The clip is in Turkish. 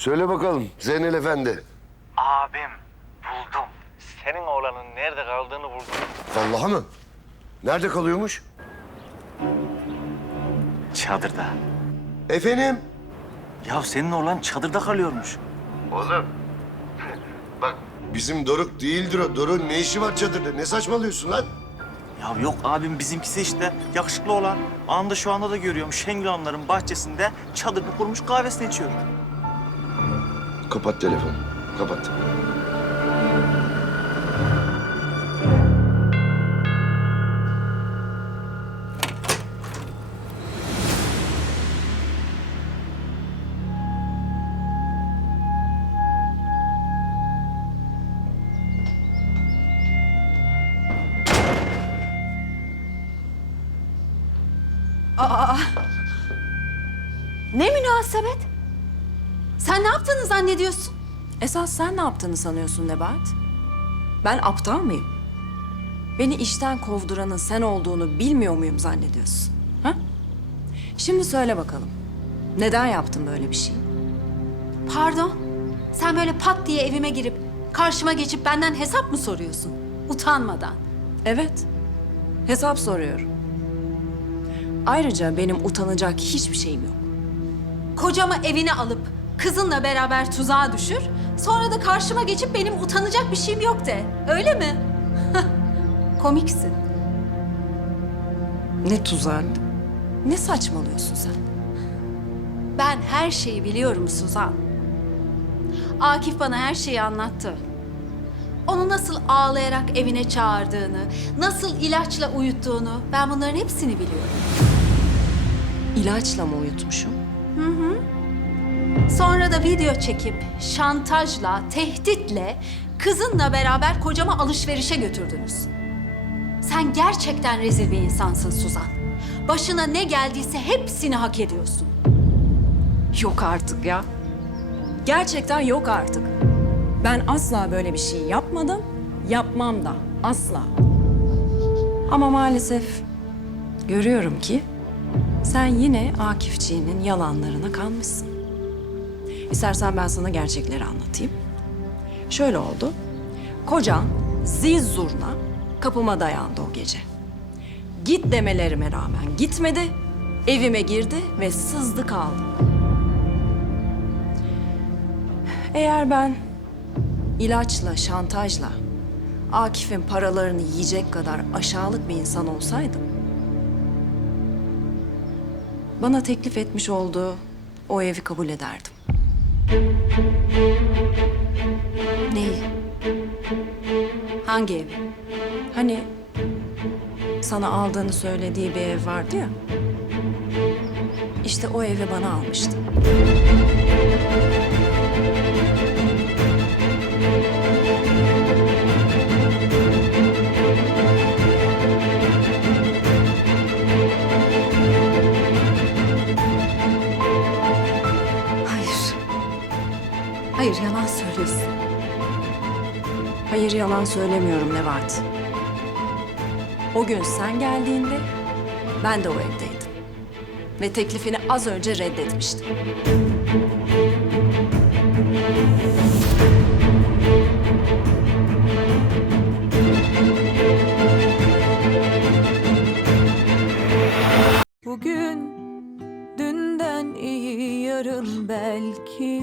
Söyle bakalım Zeynel Efendi. Abim buldum. Senin oğlanın nerede kaldığını buldum. Vallahi mı? Nerede kalıyormuş? Çadırda. Efendim? Ya senin oğlan çadırda kalıyormuş. Oğlum. Bak bizim Doruk değildir o. Doruk'un ne işi var çadırda? Ne saçmalıyorsun lan? Ya yok abim bizimkisi işte yakışıklı olan. Anında şu anda da görüyorum Şengül Hanımların bahçesinde çadırda kurmuş kahvesini içiyor. Kapat telefonu. Kapat. Ne münasebet? Sen ne yaptığını zannediyorsun? Esas sen ne yaptığını sanıyorsun Nebahat? Ben aptal mıyım? Beni işten kovduranın sen olduğunu bilmiyor muyum zannediyorsun? Ha? Şimdi söyle bakalım. Neden yaptın böyle bir şey? Pardon. Sen böyle pat diye evime girip karşıma geçip benden hesap mı soruyorsun? Utanmadan. Evet. Hesap soruyorum. Ayrıca benim utanacak hiçbir şeyim yok. Kocamı evine alıp kızınla beraber tuzağa düşür. Sonra da karşıma geçip benim utanacak bir şeyim yok de. Öyle mi? Komiksin. Ne tuzak, ne saçmalıyorsun sen? Ben her şeyi biliyorum Suzan. Akif bana her şeyi anlattı. Onu nasıl ağlayarak evine çağırdığını, nasıl ilaçla uyuttuğunu ben bunların hepsini biliyorum. İlaçla mı uyutmuşum? Sonra da video çekip şantajla, tehditle kızınla beraber kocama alışverişe götürdünüz. Sen gerçekten rezil bir insansın Suzan. Başına ne geldiyse hepsini hak ediyorsun. Yok artık ya. Gerçekten yok artık. Ben asla böyle bir şey yapmadım. Yapmam da asla. Ama maalesef görüyorum ki sen yine Akifçiğinin yalanlarına kanmışsın. İstersen ben sana gerçekleri anlatayım. Şöyle oldu. Kocan zil zurna kapıma dayandı o gece. Git demelerime rağmen gitmedi. Evime girdi ve sızdı kaldı. Eğer ben ilaçla, şantajla Akif'in paralarını yiyecek kadar aşağılık bir insan olsaydım... ...bana teklif etmiş olduğu o evi kabul ederdim. Neyi? Hangi evi? Hani sana aldığını söylediği bir ev vardı ya... ...işte o evi bana almıştı. Hayır yalan söylüyorsun. Hayır yalan söylemiyorum Nevat. O gün sen geldiğinde ben de o evdeydim. Ve teklifini az önce reddetmiştim. Bugün dünden iyi yarın belki